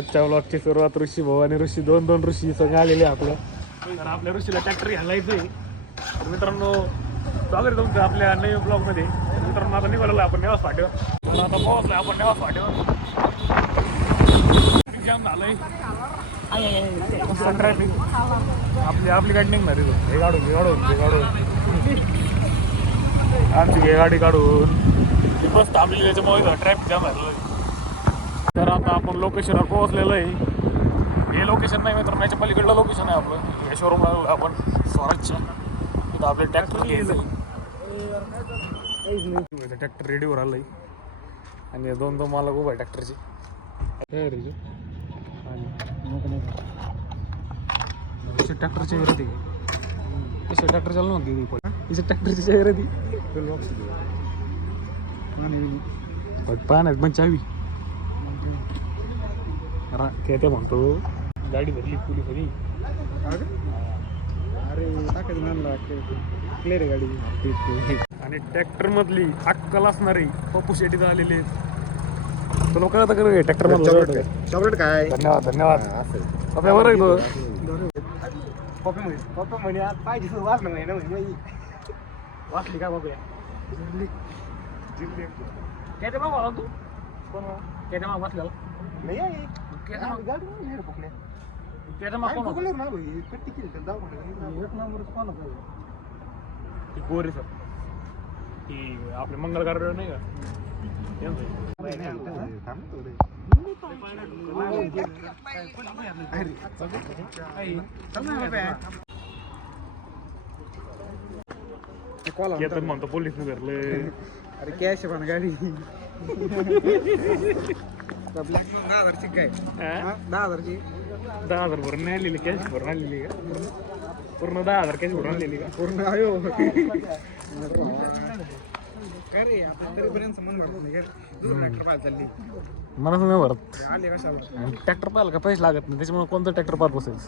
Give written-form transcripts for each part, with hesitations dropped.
आजच्या व्लॉगची सुरुवात ऋषी भाऊ आणि ऋषी दोन ऋषी सगळे आलेले आपल्या. तर आपल्या ऋषीला ट्रॅक्टर घालायचं आहे. तर मित्रांनो स्वागत तुमचं आपल्या नवीन ब्लॉगमध्ये. मित्रांनो आता निघालेलो आपण नेवास फाट्यावर. तर आता पोहोचलोय आपण नेवास फाट्यावर. जाम झालंय ट्रॅफिक. आपली गाडी निघणार हे काढून आमची गाडी काढून बस थांबली त्याच्यामुळे ट्रॅफिक जाम झालं. तर आता आपण लोकेशनवर पोहोचलेलो आहे. हे लोकेशन नाही मित्रांनो, याच्या पलीकडलं लोकेशन आहे आपलं. या शोरूमला आपण स्वराजच्या तिथं आपले ट्रॅक्टर घ्यायचं. ट्रॅक्टर रेडीवर आलंय आणि दोन मालक उभा आहे ट्रॅक्टरची. ट्रॅक्टरची विरोधी इसे ट्रॅक्टर चालू नव्हती इसे ट्रॅक्टरची विरोधी पाहण्यात पण चावी ते म्हणतो गाडी भरली पोलीस हवी. अरे गाडी आणि ट्रॅक्टर मधली अक्कल असणारी पप्पू शेटीत आलेले आहेत. लोक आता कर ट्रॅक्टर मधलं चॉकलेट काय. धन्यवाद आपल्या बरं येतो पप्पा म्हणे आज पाहिजे वाचलं नाही ना म्हणजे वाचली का बाबा काय ते बाबा तू कोण काय ते माग वाचलेला नाही. गोरे सर ती आपले मंगल कार्य नाही का. म्हणतो पोलीस धरलं. अरे कॅश पण गाडी 10,000ची काय 10,000ची 10,000 भरून नाही आलेली कॅश भरून आलेली का पूर्ण 10,000 कॅश भरून आणलेली का पूर्ण. आयो काय रे आता तरीपर्यंत मन भरत नाही ट्रॅक्टर पाहायला चालली मला नाही भरत आले कशाला. ट्रॅक्टर पाहायला का पैसे लागत नाही त्याच्यामुळे कोणतं ट्रॅक्टर पाहत बसायचं.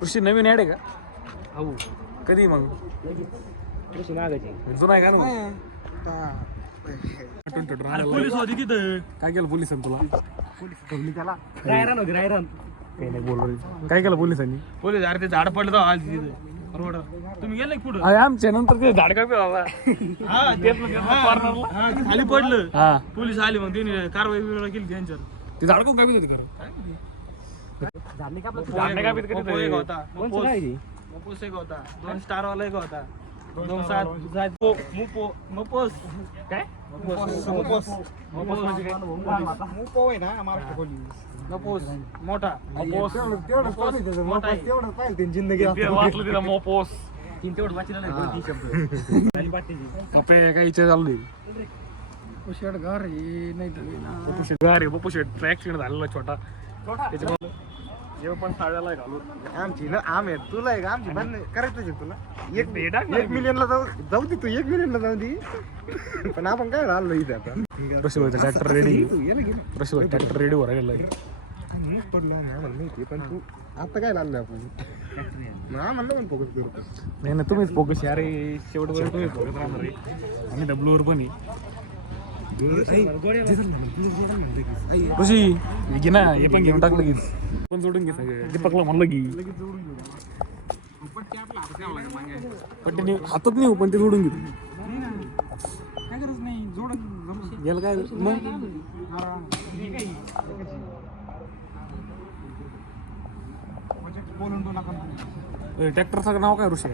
कृषी नवीन ॲड आहे का हो कधी मग कृषी मागायची जुना आहे का ना. पोलीस होती तिथं काय केलं पोलिसांनी तुला त्याला काही नाही बोल काय केलं पोलिसांनी. पोलीस अरे ते झाड पडलं तिथं तुम्ही गेले पुढे आमच्या नंतर ते झाड कापी बाबा खाली पडलं. हा पोलीस आली मग त्यांनी कारवाई वेगळी केली त्यांच्यावर. ते झाड कोण कापीत होती खरं होता 2 स्टार वाला एक होता 2 मपोस काय मपोस मोठा मोपोस काही चालू ऍक्सिडेंट झालेला छोटा त्याच्यामुळे जेव्हा पण साड्याला घालून आमची ना आम आहे तुला आहे का आमची पण करायचं तुला 1 मिलियनला जाऊ दे तू 1 मिलियनला जाऊ दे पण आपण काय घाललो इथे आता. ट्रॅक्टर रेडी ट्रॅक्टर रेडी वर पण तू आता काय लागलं आपण म्हणलं पण फोकस करतो नाही ना तुम्हीच फोकस अरे शेवटवर तुम्ही फोकस राहणार आहे आणि डब्ल्यूवर पण आहे. ऋषी घे ना हे पण घेऊन टाकलं की पण जोडून घे सगळं. दीपकला म्हणलं की पट्टी हातात नाही पण ते जोडून घेतो काय गरज नाही जोडून गेलं काय मग ट्रॅक्टरचं नाव काय ऋषी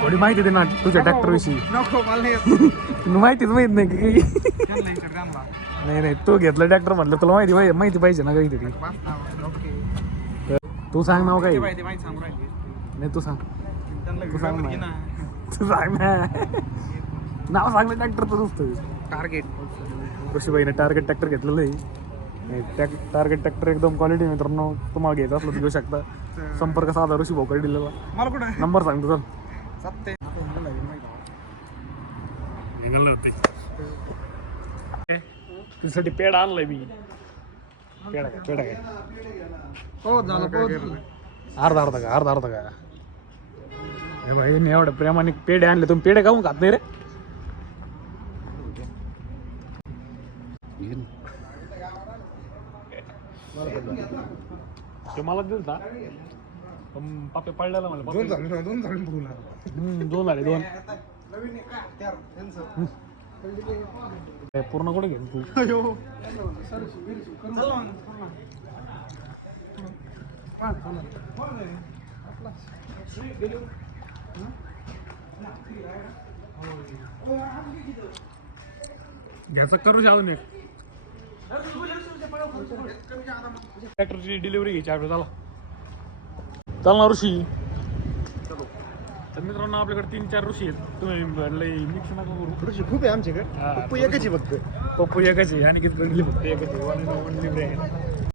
थोडी माहिती दे ना तुझ्या ट्रॅक्टर विषयी. माहितीच माहित नाही की नाही तू घेतलं ट्रॅक्टर म्हणलं तुला माहिती पाहिजे ना काहीतरी. तू सांग नाव काही नाही तू सांग ना नाव सांग ना ट्रॅक्टरचं नुसतं. टार्गेट ऋषीबाईने टार्गेट ट्रॅक्टर घेतलेलं आहे. टार्गेट ट्रॅक्टर एकदम क्वालिटी मित्रांनो तुम्हाला घ्यायचं असलं तर घेऊ शकता. संपर्क साधा ऋषी भाऊकडे दिलेला नंबर सांगतो चल. तुझ्यासाठी पेढा आणलाय मी. पेढा काय अर्धा का भाई एवढं प्रेमाने पेढे आणले तुम्ही पेढे खाऊन खात नाही रे. ते मला दिलता पण पापे पडलेला मला दोन झाले बघू ना. दोन झाले दोन पूर्ण कुठे घेतो तू घ्यायचा करू अजून एक ट्रॅक्टरची डिलिव्हरी घ्यायची आपल्या चला चालणार ऋषी तर मित्रांनो आपल्याकडे 3-4 ऋषी आहेत तुम्ही मिक्स नका करू ऋषी खूप आहे आमच्याकडे पप्पू एकच आहे फक्त पप्पू एकच आहे आणि किती गडली फक्त एकच आहे ओनली ब्रँड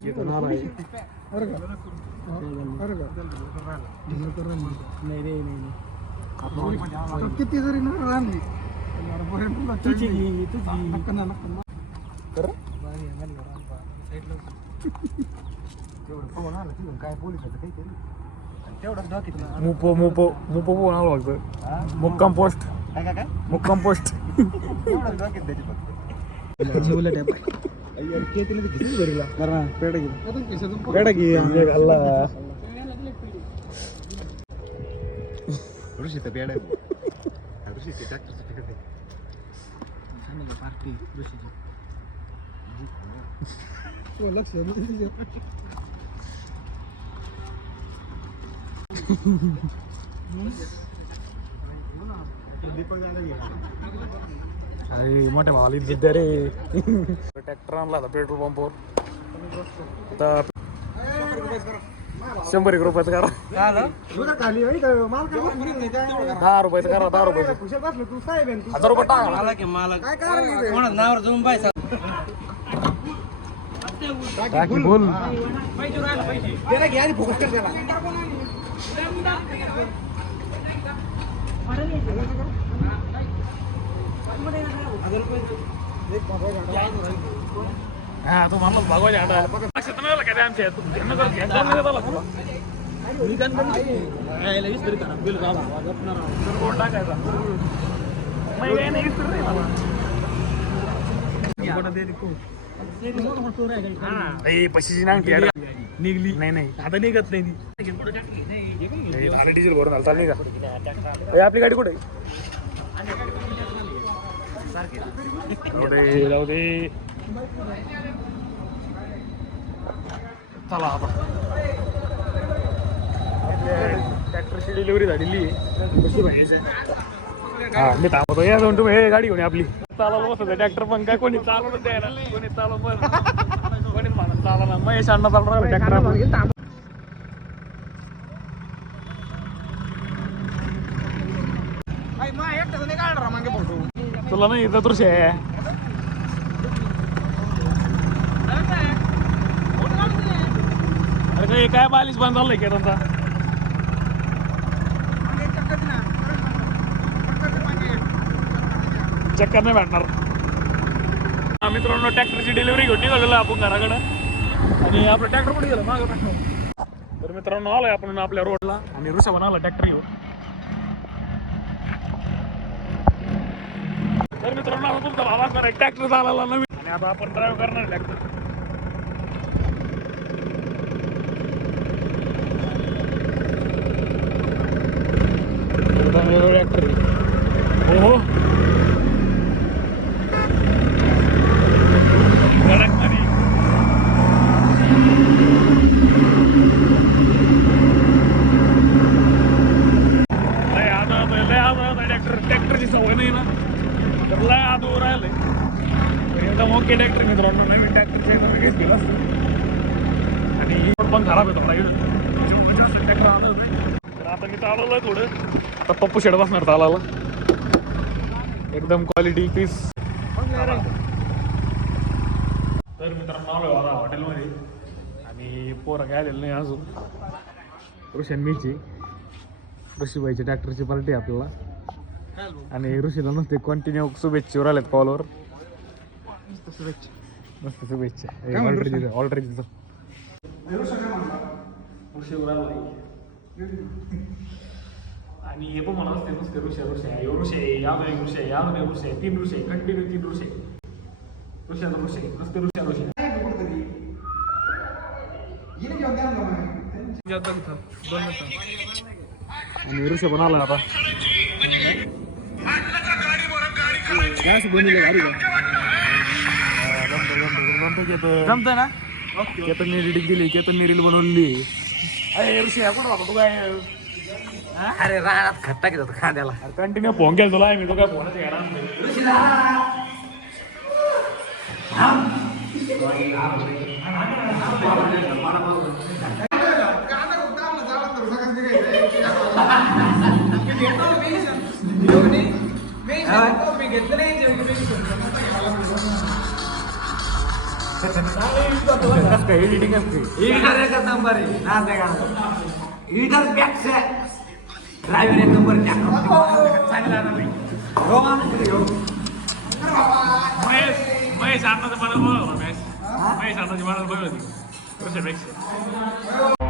येतो नाव आहे किती जरी आणली काय पोलिसाचं काही केलं तेवढंच डॉक्युट मुपो मुपो मुपो म्हणावं लागतं मुक्काम पोस्ट काय काय मुक्काम पोस्ट तेवढंच डॉक्युट द्यायची फक्त पेडा घे ऋषी तर पेडा ऋषीचे ट्रॅक्टरचं तिकडे पार्टी ऋषीची लक्ष अरे मोठ्या भावाला इज्जत द्या रे ट्रॅक्टर आणला होता पेट्रोल पंपवर आता 100 रुपयाचं करा 10 रुपयाचं करा 10 रुपयाचं 1000 रुपये टाका बोल हा तो माणूस भागवायचा आता लक्षात नाही आलं का रे आमच्या टाकायचा पैशाची नांगठी निघली नाही आता निघत नाही डिझेल भरून आलं चालली का आपली गाडी कुठे जाऊ दे चला आता ट्रॅक्टरची डिलिव्हरी झालेली हा मी थांबतो या जाऊन तुम्ही गाडी घेऊन आपली चालवलं बसत ट्रॅक्टर पण काय कोणी चालवलं द्यायला कोणी चालव कोणी म्हणत चालवला महेश अण्णा चालू राहिला ट्रॅक्टर तुला नाही इथं दृश्य आहे अरे काही काय बालिश बंद झालंय की त्यांचा चक्कर नाही भेटणार मित्रांनो ट्रॅक्टरची डिलिव्हरी घेऊन निघालेलो आपण घराकडं आणि आपलं ट्रॅक्टर कुठे गेलं मागं तर मित्रांनो आलोय आपण आपल्या रोडला आणि ऋषभ आला ट्रॅक्टर घेऊन तर मित्रांनो आता तुमचा भाव असणार आहे ट्रॅक्टर चालवला नवीन आणि आता आपण ड्राईव्ह करणार ट्रॅक्टर ट्रॅक्टर हो ट्रॅक्टरची सवय नाही ना तर लय आदू राहिलंय एकदम ओके ट्रॅक्टर मित्रांनो नवीन ट्रॅक्टरचे काहीच केलं असतं आणि पण खराब येतो मला ट्रॅक्टर आलं तर आता मी चालवलं थोडं आता पप्पू शेड बसणार चालायला एकदम क्वालिटी पीस तर मित्रांनो आलो आता हॉटेलमध्ये आणि पोरं काय आलेलं नाही अजून रोशन मीची ऋषीबाईची ट्रॅक्टरची पार्टी आपल्याला आणि ऋषीला नसते कंटिन्यू शुभेच्छा आल्यात कॉलवर मस्त शुभेच्छा ऑर्डर आणि हे पण म्हणत असते नुसते ऋषे तीन ऋषे कंटिन्यू 3 ऋषे ऋषे नुसते ऋषे आणि ऋषभ पण आला आता जमतंय ना केतनने एडिटिंग दिली केतनने रील बनवली. अरे ऋषी कुठं होता तू काय अरे रानात खट्टा घेत होता खांद्याला. कंटिन्यू फोन केला तुला मी तो काय फोनच घ्यायला एडिटिंग एडिटर एक नंबर आहे ना त्या एडिटर पेक्षा ड्रायव्हर एक नंबर चांगला ना महेश अन्नाचं मला बघ महेश अन्नाची मला बघ ऋषभेक्षा